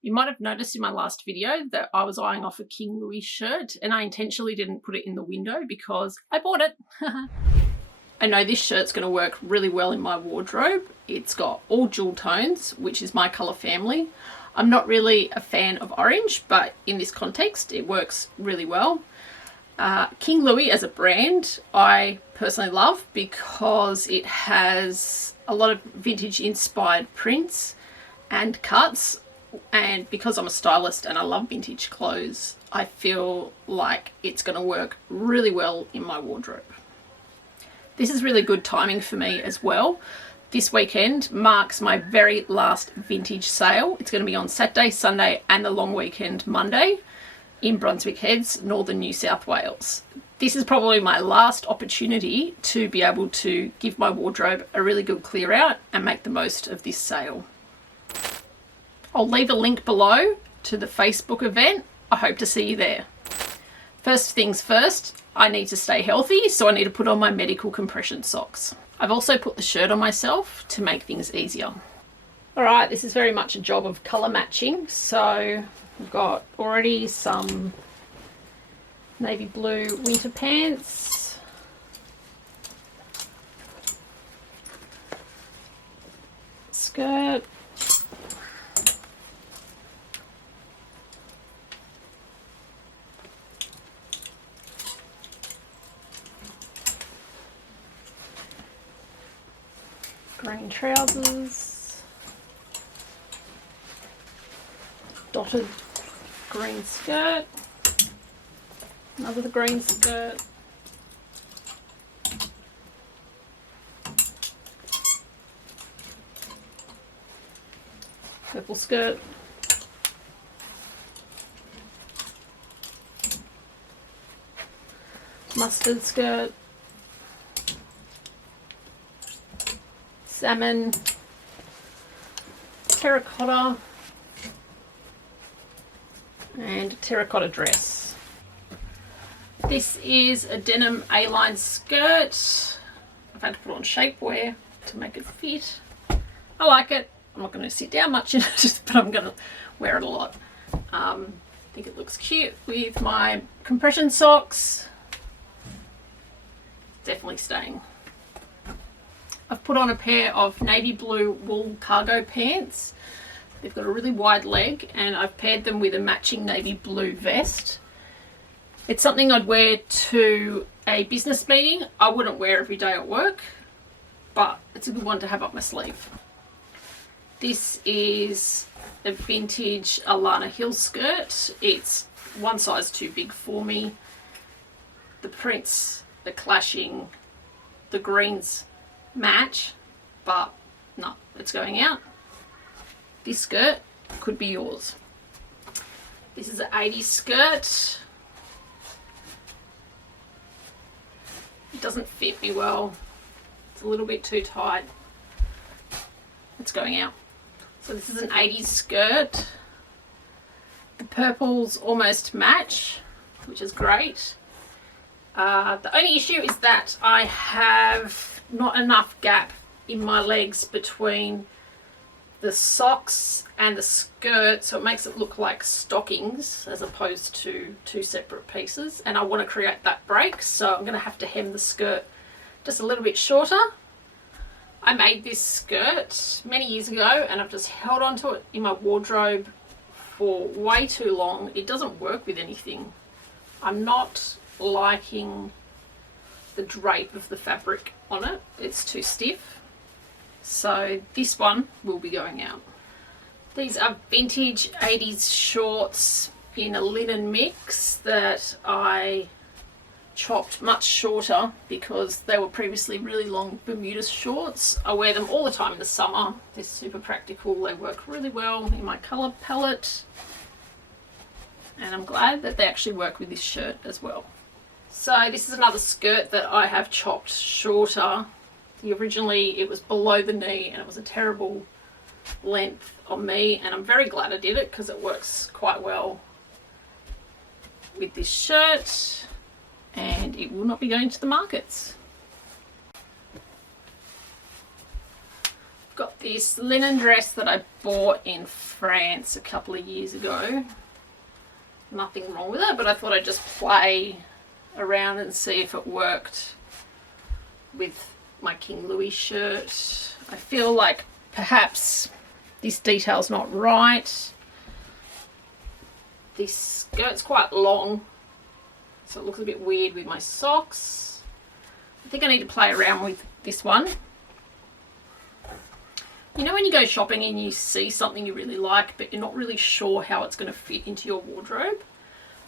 You might have noticed in my last video that I was eyeing off a King Louie shirt, and I intentionally didn't put it in the window because I bought it. I know this shirt's going to work really well in my wardrobe. It's got all jewel tones, which is my colour family. I'm not really a fan of orange, but in this context it works really well. King Louie as a brand I personally love because it has a lot of vintage inspired prints and cuts, and because I'm a stylist and I love vintage clothes, I feel like it's going to work really well in my wardrobe. This is really good timing for me as well. This weekend marks my very last vintage sale. It's going to be on Saturday, Sunday and the long weekend Monday in Brunswick Heads, northern New South Wales. This is probably my last opportunity to be able to give my wardrobe a really good clear out and make the most of this sale. I'll leave a link below to the Facebook event. I hope to see you there. First things first, I need to stay healthy, so I need to put on my medical compression socks. I've also put the shirt on myself to make things easier. Alright, this is very much a job of colour matching, so I've got already some navy blue winter pants, skirt, green trousers, dotted green skirt, another green skirt, purple skirt, mustard skirt, salmon, terracotta, and a terracotta dress. This is a denim A-line skirt. I've had to put on shapewear to make it fit. I like it. I'm not going to sit down much in it, but I'm going to wear it a lot. I think it looks cute with my compression socks. Definitely staying. I've put on a pair of navy blue wool cargo pants. They've got a really wide leg and I've paired them with a matching navy blue vest. It's something I'd wear to a business meeting. I wouldn't wear every day at work, but it's a good one to have up my sleeve. This is a vintage Alana Hill skirt. It's one size too big for me. The prints are clashing, the greens match, but no, it's going out. This skirt could be yours. This is an 80s skirt. It doesn't fit me well. It's a little bit too tight. It's going out. So this is an 80s skirt. The purples almost match, which is great. The only issue is that I have not enough gap in my legs between the socks and the skirt, so it makes it look like stockings as opposed to two separate pieces, and I want to create that break, so I'm going to have to hem the skirt just a little bit shorter. I made this skirt many years ago and I've just held on to it in my wardrobe for way too long. It doesn't work with anything. I'm not liking the drape of the fabric on it. It's too stiff. So this one will be going out. These are vintage 80s shorts in a linen mix that I chopped much shorter because they were previously really long Bermuda shorts. I wear them all the time in the summer. They're super practical. They work really well in my colour palette. And I'm glad that they actually work with this shirt as well. So this is another skirt that I have chopped shorter. Originally it was below the knee and it was a terrible length on me, and I'm very glad I did it because it works quite well with this shirt and it will not be going to the markets. got this linen dress that I bought in France a couple of years ago. Nothing wrong with it, but I thought I'd just play around and see if it worked with my King Louie shirt. I feel like perhaps this detail's not right. This skirt's quite long, so it looks a bit weird with my socks. I think I need to play around with this one. You know when you go shopping and you see something you really like, but you're not really sure how it's going to fit into your wardrobe?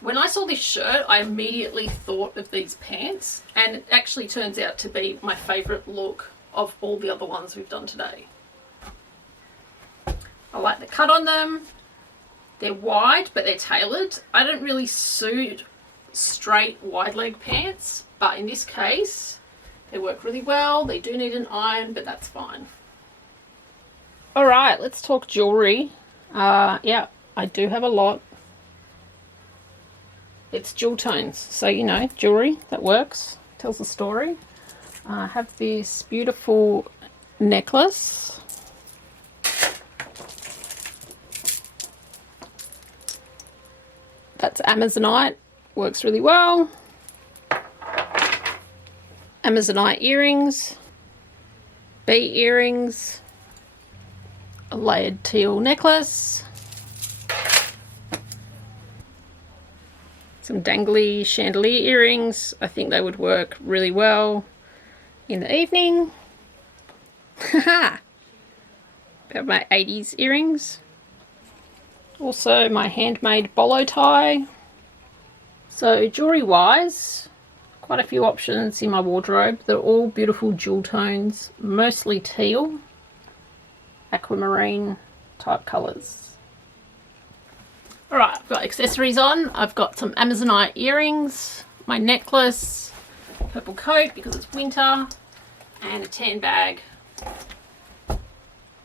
When I saw this shirt, I immediately thought of these pants, and it actually turns out to be my favourite look of all the other ones we've done today. I like the cut on them. They're wide, but they're tailored. I don't really suit straight wide leg pants, but in this case, they work really well. They do need an iron, but that's fine. All right, let's talk jewelry. Yeah, I do have a lot. It's jewel tones, so you know, jewelry that works, tells a story. I have this beautiful necklace. That's Amazonite, works really well. Amazonite earrings, bee earrings, a layered teal necklace, some dangly chandelier earrings. I think they would work really well in the evening. Haha! Got my 80s earrings. Also my handmade bolo tie. So jewelry wise, quite a few options in my wardrobe. They're all beautiful jewel tones, mostly teal, aquamarine type colours. Alright, I've got accessories on. I've got some Amazonite earrings, my necklace, purple coat because it's winter, and a tan bag.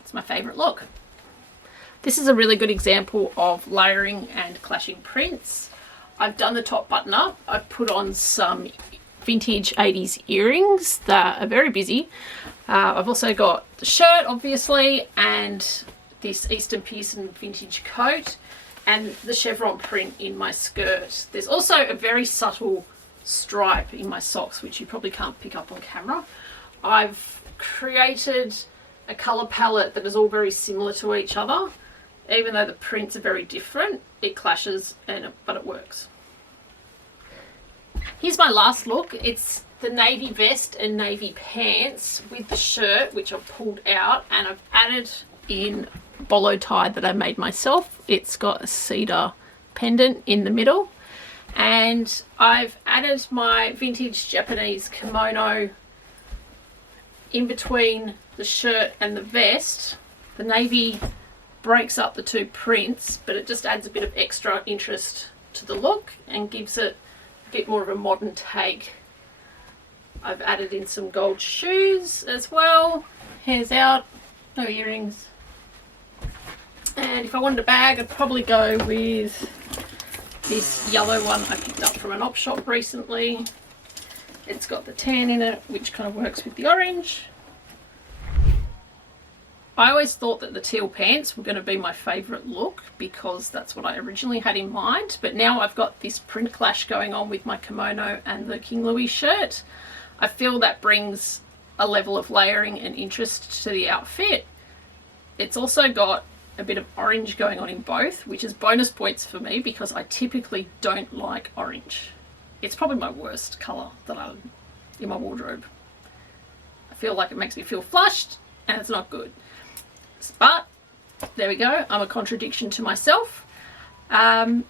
It's my favourite look. This is a really good example of layering and clashing prints. I've done the top button up. I've put on some vintage 80s earrings that are very busy. I've also got the shirt, obviously, and this Eastern Pearson vintage coat, and the chevron print in my skirt. There's also a very subtle stripe in my socks, which you probably can't pick up on camera. I've created a colour palette that is all very similar to each other. Even though the prints are very different, it clashes, but it works. Here's my last look. It's the navy vest and navy pants with the shirt, which I've pulled out, and I've added in bolo tie that I made myself. It's got a cedar pendant in the middle, and I've added my vintage Japanese kimono in between the shirt and the vest. The navy breaks up the two prints, but it just adds a bit of extra interest to the look and gives it a bit more of a modern take. I've added in some gold shoes as well. Hair's out, no earrings. And if I wanted a bag, I'd probably go with this yellow one I picked up from an op shop recently. It's got the tan in it, which kind of works with the orange. I always thought that the teal pants were going to be my favourite look because that's what I originally had in mind, but now I've got this print clash going on with my kimono and the King Louie shirt. I feel that brings a level of layering and interest to the outfit. It's also got a bit of orange going on in both, which is bonus points for me because I typically don't like orange. It's probably my worst colour that I in my wardrobe. I feel like it makes me feel flushed and it's not good. But there we go, I'm a contradiction to myself. I've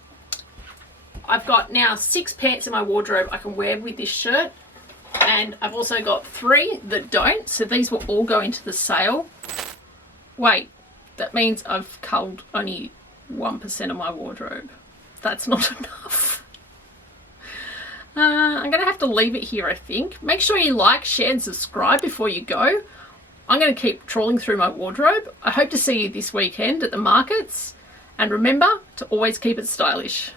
got now 6 pants in my wardrobe I can wear with this shirt, and I've also got 3 that don't, so these will all go into the sale. Wait, that means I've culled only 1% of my wardrobe. That's not enough. I'm going to have to leave it here, I think. Make sure you like, share and subscribe before you go. I'm going to keep trawling through my wardrobe. I hope to see you this weekend at the markets. And remember to always keep it stylish.